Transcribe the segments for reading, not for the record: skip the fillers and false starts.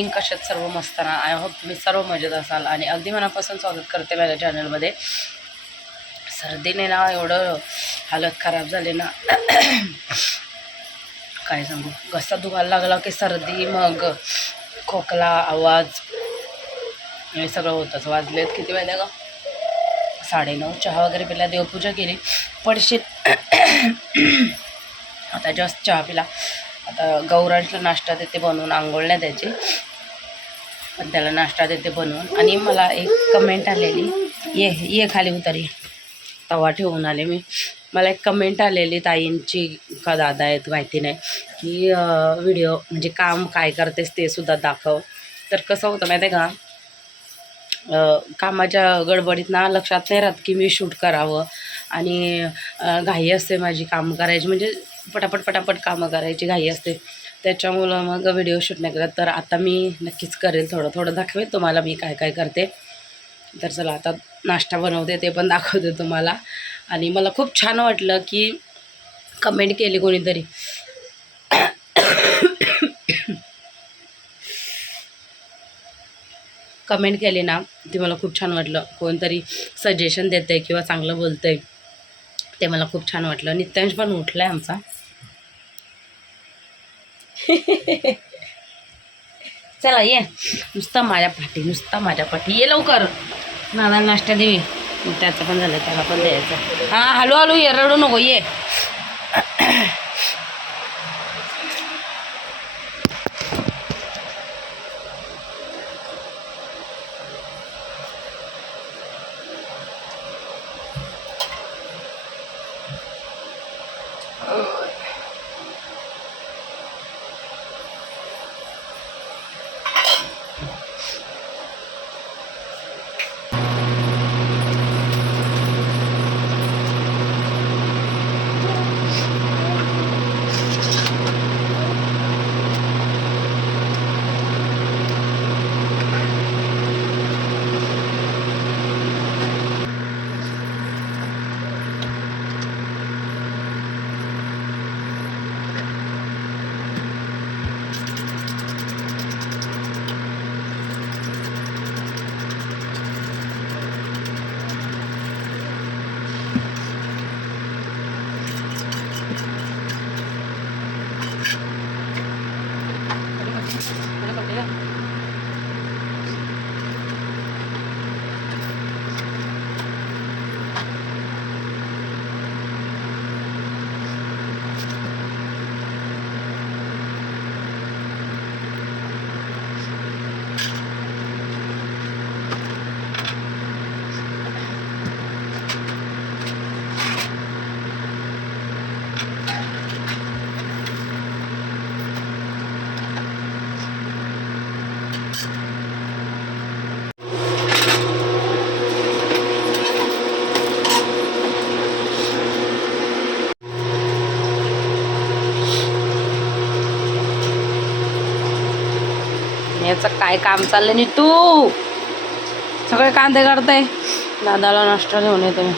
Morning. कशात सर्व मस्त ना. आय होप तुम्ही सर्व मजेत असाल आणि अगदी मनापासून स्वागत करते माझ्या चॅनलमध्ये. सर्दीने ना एवढं हालत खराब झाली ना काय सांगू. घसा दुखायला लागला की सर्दी, मग खोकला, आवाज हे सगळं होतंच. वाजलेत किती वाजले का? 9:30. चहा वगैरे पिला, देवपूजा केली, पडशीत आता जस्ट चहा पिला. आता गौरांशला नाश्ता देते बनवून, आंघोळ नाही द्यायची पण त्याला नाश्ता देते बनवून. आणि मला एक कमेंट आलेली, ये खाली उतर, ये तवा ठेवून आले मी. मला एक कमेंट आलेली ताईंची का दादा आहेत माहिती नाही, की व्हिडिओ म्हणजे काम काय करतेस ते सुद्धा दाखव. तर कसं होतं माहिती आहे का, कामाच्या गडबडीत ना लक्षात नाही राहत की मी शूट करावं. आणि घाई असते माझी काम करायची, म्हणजे पटापट कामं करायची घाई असते. त्याच्यामुळं मग व्हिडिओ शूट नाही करत. तर आता मी नक्कीच करेल, थोडं दाखवेल तुम्हाला मी काय काय करते. तर चला आता नाश्ता बनवते ते पण दाखवते तुम्हाला. आणि मला खूप छान वाटलं की कमेंट केली कोणीतरी कमेंट केली ना, ती मला खूप छान वाटलं. कोणतरी सजेशन देतं आहे किंवा चांगलं बोलतं आहे, ते मला खूप छान वाटलं. नित्यांश पण उठला आहे आमचा चला ये, नुसता माझ्या पाठी ये लवकर. नाना नाश्ता देवी, त्याचं पण झालं, त्याला पण द्यायचं. हां हळू ये, रडू नको, ये. याचं काय काम चाललंय नी तू सगळे कांदे काढताय. दादाला नाश्ता घेऊन येतो मी.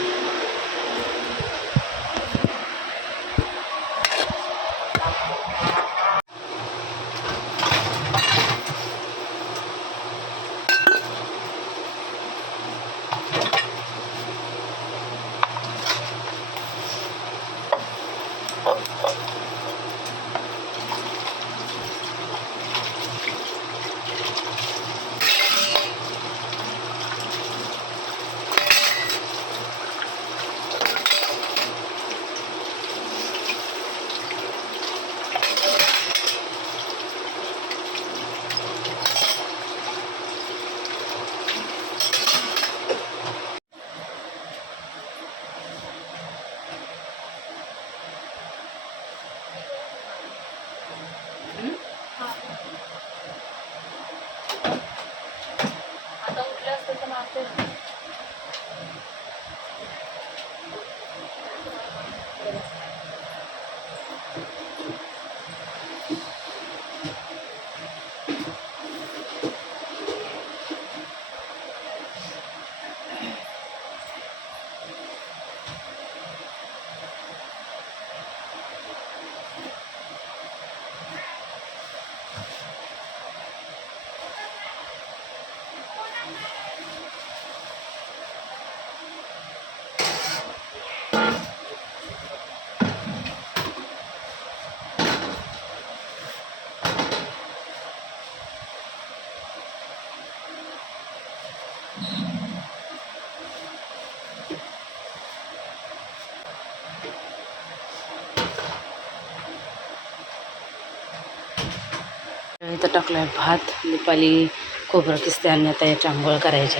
इथं टाकलं भात. दीपाली खोबरं किसते आणि आता याची आंघोळ करायचे.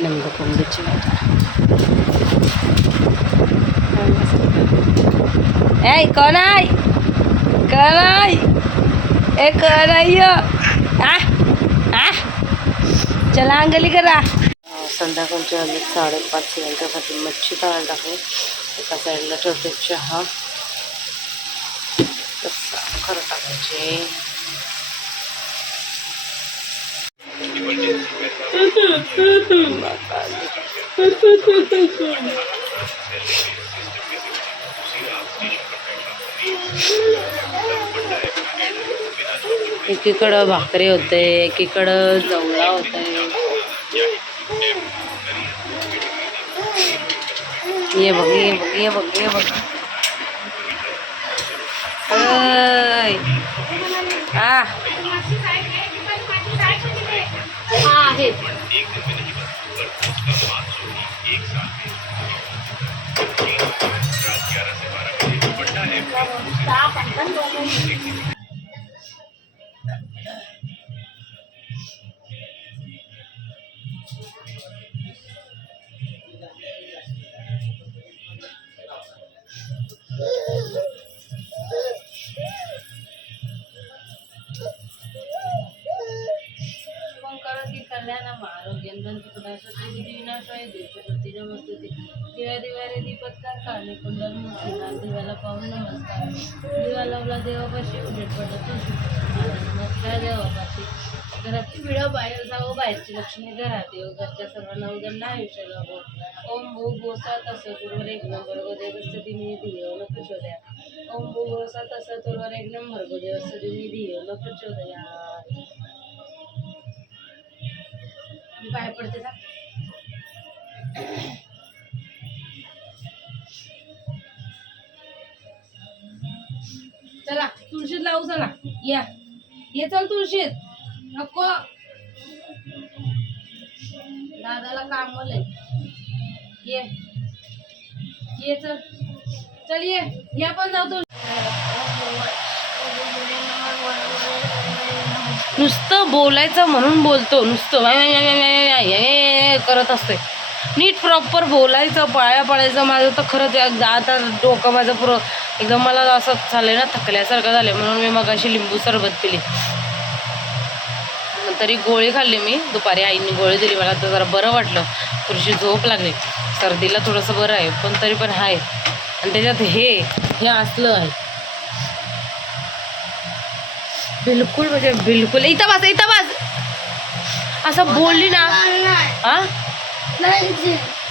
नेमकं कोंबडीची ए कोणाय कोणाय ए कोणाय चला अंगली करा. संध्याकाळचे आले 5:30 यांच्यासाठी मच्छी तळायला टाकली. एका साईडला ठेवते चहा. खरं टाकायचे. एकीकडं भाकरी होते, एकीकडं जवळा होतंय. ये बघ ये बघ ये बघ ये बघ. आहे दिव्याला पाहून नमस्कार. दिवा लावला देवापाशी उजेड पडला तो नमस्कार देवापाशी. घराची विडा बाहेर जावं, बाहेरची लक्ष्मी घरात येऊ. घरच्या सर्वांना उदंड आयुष्य लाभो. ओम भू गोसा तस तुर्वर एक नंबर गोदेवस्थिती मी धियो न प्रचोदया. ओम भू गोसा तस तुर्वर एक नंबर गोदेवस्थिती मी धियो न प्रचोदया. मी पाय पडते ना. चला तुळशीत लावू. चला या ये चल तुळशीत. नको दादाला काम बोलय. ये ये चल चल ये या पण जाऊ. तुळशी नुसतं बोलायचं म्हणून बोलतो. नुसतं करत असते. नीट प्रॉपर बोलायचं, पाया पडायचं. माझं तर खरंच आता डोकं माझं पुरं एकदम मला असं झालं ना, थकल्यासारखं झालं. म्हणून मी मगाशी लिंबू सरबत पिली. तरी गोळी खाल्ली मी दुपारी. आईने गोळी दिली मला, तर जरा बरं वाटलं. थोडीशी झोप लागली. सर्दीला थोडंसं बरं आहे, पण तरी पण आहे. आणि त्याच्यात हे असलं आहे बिलकुल, म्हणजे बिलकुल. इथं बस असं बोलली ना. हा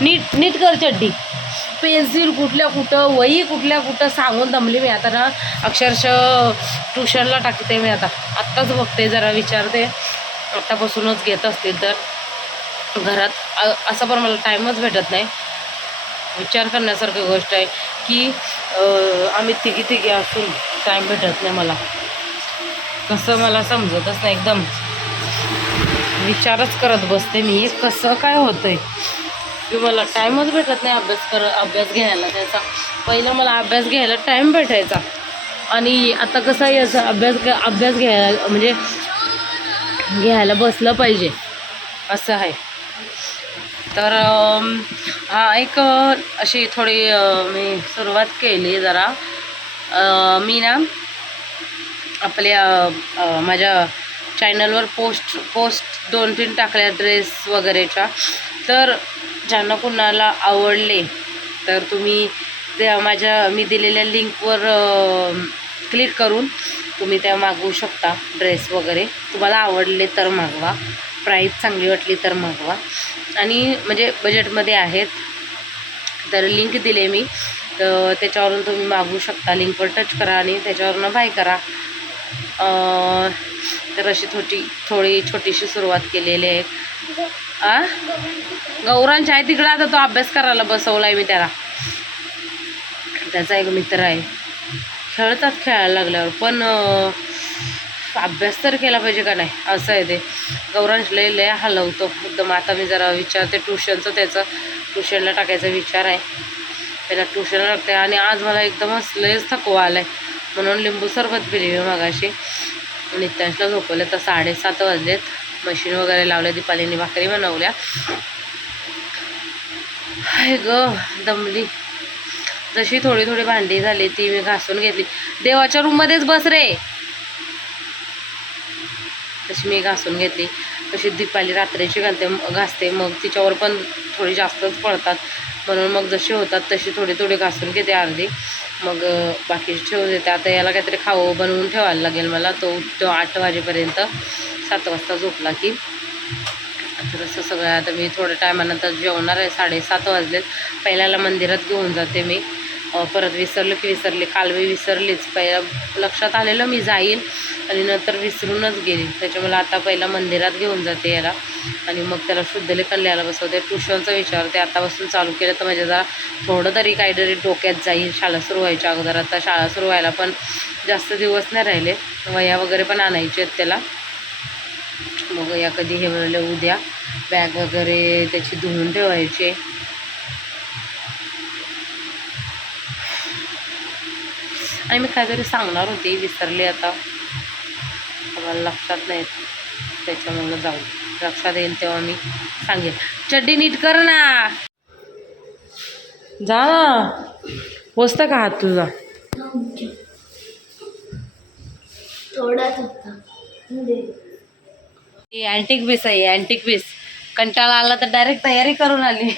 नीट कर चड्डी. पेन्सिल कुठल्या कुठं, वही कुठल्या कुठं सांगून दमली मी आता ना. अक्षरशः ट्युशनला टाकते मी आता. आत्ताच बघते, जरा विचारते. आत्तापासूनच घेत असतील तर. घरात असं पण मला टाईमच भेटत नाही. विचार करण्यासारखी गोष्ट आहे की आम्ही तिघी असून टाईम भेटत नाही मला. कसं मला समजतच नाही. एकदम विचारच करत बसते मी, कसं काय होतंय की मला टाईमच भेटत नाही अभ्यास घ्यायला त्याचा. पहिलं मला अभ्यास घ्यायला टाईम भेटायचा, आणि आता कसं आहे याचा अभ्यास घ्यायला म्हणजे घ्यायला बसलं पाहिजे असं आहे. तर हा एक अशी थोडी मी सुरुवात केली जरा. मी ना आपल्या माझ्या चॅनलवर पोस्ट 2-3 टाकल्या ड्रेस वगैरेच्या. तर ज्यांना कुणाला आवडले तर तुम्ही त्या मी दिलेल्या लिंकवर क्लिक करून तुम्ही त्या मागवू शकता. ड्रेस वगैरे तुम्हाला आवडले तर मागवा, प्राईस चांगली वाटली तर मागवा. आणि म्हणजे बजेटमध्ये आहेत. तर लिंक दिले मी, तर त्याच्यावरून तुम्ही मागवू शकता. लिंकवर टच करा आणि त्याच्यावरून बाय करा. तर अशी थोडी छोटीशी सुरुवात केलेली आहे. गौरांच्या आहे तिकडं. आता तो अभ्यास करायला बसवला आहे मी त्याला. त्याचा एक मित्र आहे, खेळतात खेळायला लागल्यावर. पण अभ्यास तर केला पाहिजे का नाही, असं आहे ते. गौरांश लय हलवतो एकदम. आता मी जरा विचारते ट्युशनचं, त्याचं ट्युशनला टाकायचा विचार आहे. त्याला ट्युशनला टाकते. आणि आज मला एकदमच लयच थकवा आला आहे, म्हणून लिंबू सरबत पिली मी मगाशी. नित्यांशला झोपवलं तर 7:30 वाजलेत. मशीन वगैरे लावल्या, दीपालीने भाकरी बनवल्या. हाय ग दमली. जशी थोडी थोडी भांडी झाली ती मी घासून घेतली. देवाच्या रूममध्येच बस रे. तशी मी घासून घेतली. तशी दीपाली रात्रीची घासते, मग तिच्यावर पण थोडी जास्तच पडतात, म्हणून मग जशी होतात तशी थोडी थोडी घासून घेते अर्धी, मग बाकीची ठेवून देते. आता याला काहीतरी खावं बनवून ठेवायला लागेल मला. तो उठतो 8 वाजेपर्यंत, 7 वाजता झोपला की. तर असं सगळं आता मी थोड्या टायमानंतर जेवणार आहे. 7:30 वाजलेत. पहिल्याला मंदिरात घेऊन जाते मी, परत विसरले. काल मी विसरलीच. पहिला लक्षात आलेलं मी जाईल आणि नंतर विसरूनच गेली. त्याच्यामुळे आता पहिला मंदिरात घेऊन जाते याला आणि मग त्याला शुद्धलेखन लिहायला बसवते. ट्युशनचं विचारते. आतापासून चालू केलं तर म्हणजे जरा थोडं तरी काहीतरी डोक्यात जाईल शाळा सुरू व्हायच्या अगोदर. आता शाळा सुरू व्हायला पण जास्त दिवस नाही राहिले. वह्या वगैरे पण आणायचे आहेत त्याला. मग या कधी हे म्हणले उद्या बॅग वगैरे त्याची धुवून ठेवायची. आणि मी काहीतरी सांगणार होती, विसरले आता, मला लक्षात नाही. त्याच्यामुळं जाऊ, लक्षात येईल तेव्हा मी सांगेन. चड्डी नीट कर ना. जा ना. पोचतं का हात तुझा? अँटिक पीस आहे, अँटिक पीस. कंटाळा आला तर डायरेक्ट तयारी करून आली.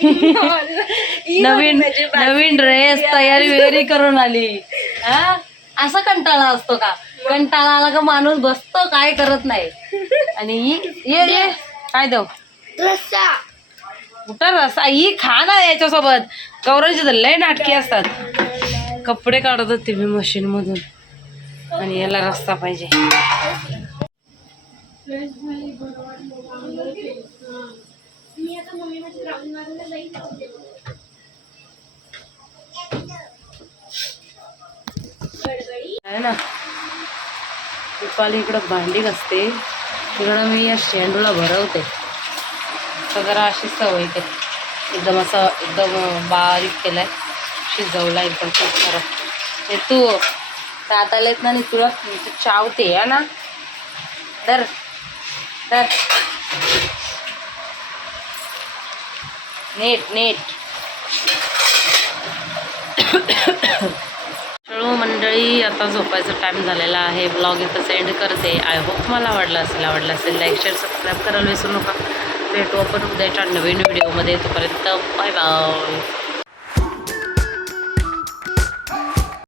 नवीन ड्रेस तयारी वेरी करून आली. हा, असा कंटाळा असतो का? कंटाळा आला का माणूस बसतो, काय करत नाही. आणि ये काय देऊ? रस्सा. कुठं रस्सा? ही खा ना याच्यासोबत. गौरांची तर लय नाटकी असतात. कपडे काढत होते मी मशीन मधून आणि याला रस्सा पाहिजे. आहे ना, दीपाली इकडं भांडी घासते, तिकडं मी या शेंडूला भरवते. तर जरा अशी सवय केली, एकदम बारीक केलाय, शिजवला एकदम खूप सारं. हे तू तात आलेत ना, तुला चावते आहे ना. तर नीट चलो मंडळी, आता झोपायचा टाइम झालेला आहे. ब्लॉग इथं सेंड करते. आय होप मला आवडला असेल. लाईक शेअर सबस्क्राईब करायला विसरू नका. भेटू आपण उद्याच्या नवीन व्हिडिओमध्ये. तोपर्यंत बाय बाय.